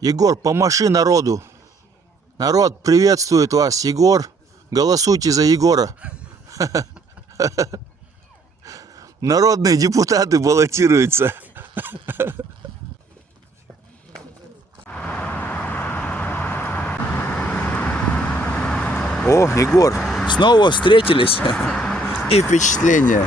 Егор, помаши народу. Народ приветствует вас, Егор. Голосуйте за Егора. Народные депутаты баллотируются. О, Егор, снова встретились. И впечатления.